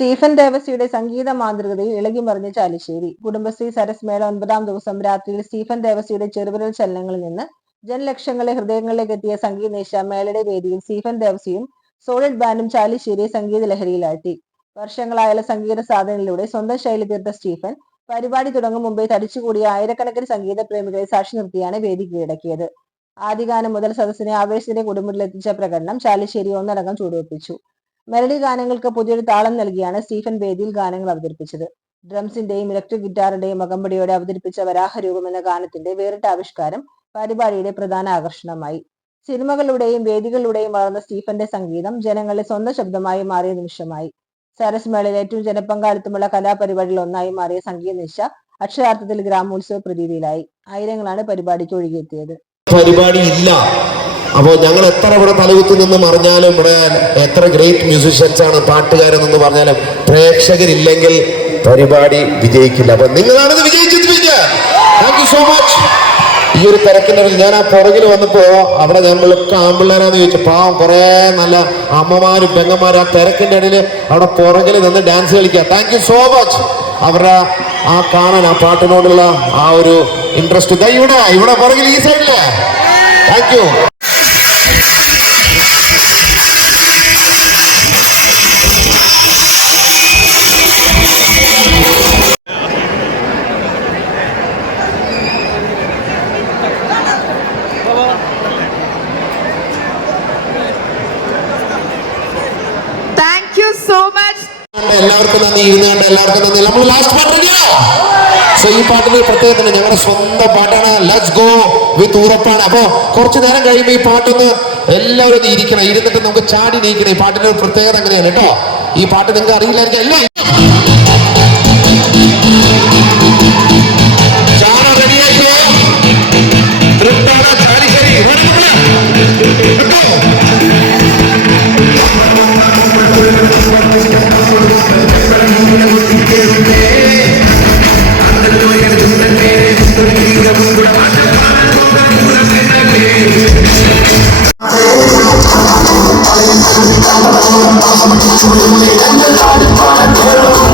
Stephen ദേവസിയുടെ സംഗീത മാന്ത്രികതയിൽ ഇളകി മറിഞ്ഞ ചാലിശ്ശേരി. കുടുംബശ്രീ സരസ്മേള 9ാം ദിവസം രാത്രിയിൽ സ്റ്റീഫൻ ദേവസിയുടെ ചെറുവിരൽ ചലനങ്ങളിൽ നിന്ന് ജനലക്ഷങ്ങളെ ഹൃദയങ്ങളിലേക്ക് എത്തിയ സംഗീത നിശ മേളയുടെ വേദിയിൽ സ്റ്റീഫൻ ദേവസിയും സോളിഡ് ബാൻഡും ചാലിശ്ശേരിയെ സംഗീത ലഹരിയിലാഴ്ത്തി. വർഷങ്ങളായുള്ള സംഗീത സാധനയിലൂടെ സ്വന്തം ശൈലി തീർത്ത സ്റ്റീഫൻ പരിപാടി തുടങ്ങും മുമ്പേ തടിച്ചുകൂടിയ ആയിരക്കണക്കിന് സംഗീത പ്രേമികളെ സാക്ഷി നിർത്തിയാണ് വേദി കീഴടക്കിയത്. ആദ്യഗാനം മുതൽ സദസ്സിനെ ആവേശത്തിന്റെ കൊടുമുടിലെത്തിച്ച പ്രകടനം ചാലിശ്ശേരി ഒന്നടങ്കം ചൂടുവെപ്പിച്ചു. മെലഡി ഗാനങ്ങൾക്ക് പുതിയൊരു താളം നൽകിയാണ് സ്റ്റീഫൻ വേദിയിൽ ഗാനങ്ങൾ അവതരിപ്പിച്ചത്. ഡ്രംസിന്റെയും ഇലക്ട്രിക് ഗിറ്റാറിന്റെയും അകമ്പടിയോടെ അവതരിപ്പിച്ച വരാഹരൂപം എന്ന ഗാനത്തിന്റെ വേറിട്ട ആവിഷ്കാരം പരിപാടിയുടെ പ്രധാന ആകർഷണമായി. സിനിമകളിലൂടെയും വേദികളിലൂടെയും വളർന്ന സ്റ്റീഫന്റെ സംഗീതം ജനങ്ങളുടെ സ്വന്തം ശബ്ദമായി മാറിയ നിമിഷമായി. സരസ്മേളയിൽ ഏറ്റവും ജനപങ്കാളിത്തമുള്ള കലാപരിപാടികളിൽ ഒന്നായി മാറിയ സംഗീത നിശ അക്ഷരാർത്ഥത്തിൽ ഗ്രാമോത്സവ പ്രതീതിയിലായി. ആയിരങ്ങളാണ് പരിപാടിക്ക് ഒഴുകിയെത്തിയത്. പരിപാടി ഇല്ല. അപ്പോൾ ഞങ്ങൾ എത്ര ഇവിടെ തലകുത്തി നിന്ന് പറഞ്ഞാലും, ഇവിടെ എത്ര ഗ്രേറ്റ് മ്യൂസിഷ്യൻസ് ആണ്, പാട്ടുകാരെന്ന് പറഞ്ഞാലും പ്രേക്ഷകരില്ലെങ്കിൽ പരിപാടി വിജയിക്കില്ല. അപ്പൊ നിങ്ങളാണിത് വിജയിച്ചിരിക്കുക. Thank you so much. ഈ ഒരു തിരക്കിൻ്റെ ഞാൻ ആ പുറകിൽ വന്നപ്പോ അവിടെ നമ്മളൊക്കെ ആമ്പിള്ളേരാന്ന് ചോദിച്ചു. പാവം കുറെ നല്ല അമ്മമാരും പെങ്ങന്മാരും ആ തിരക്കിന്റെ ഇടയിൽ അവിടെ പുറകിൽ നിന്ന് ഡാൻസ് കളിക്കുക. Thank you so much. അവരുടെ ആ കാണാൻ ആ പാട്ടിനോടുള്ള ആ ഒരു ഇൻട്രസ്റ്റ് ഇവിടെ പുറകിൽ ഈ സൈഡില്. Thank you. എല്ലാവർക്കും നന്ദി. ഇരുന്നുകൊണ്ട് എല്ലാവർക്കും നന്ദി. നമ്മൾ ലാസ്റ്റ് പാട്ട് റെഡിയോ? സോ ഈ പാട്ടിന്റെ പ്രത്യേകത ഞങ്ങളുടെ സ്വന്തം പാട്ടാണ്. ലെറ്റ്സ് ഗോ വിത്ത് ഉറപ്പാണ്. അപ്പൊ കുറച്ചു നേരം കഴിയുമ്പോൾ ഈ പാട്ടൊന്ന് എല്ലാവരും ഇരിക്കണം. ഇരുന്നിട്ട് നമുക്ക് ചാടി നീക്കണം. ഈ പാട്ടിന്റെ ഒരു പ്രത്യേകത അങ്ങനെയാണ് കേട്ടോ. ഈ പാട്ട് നിങ്ങൾക്ക് അറിയില്ലായിരിക്കും അല്ലേ? I'm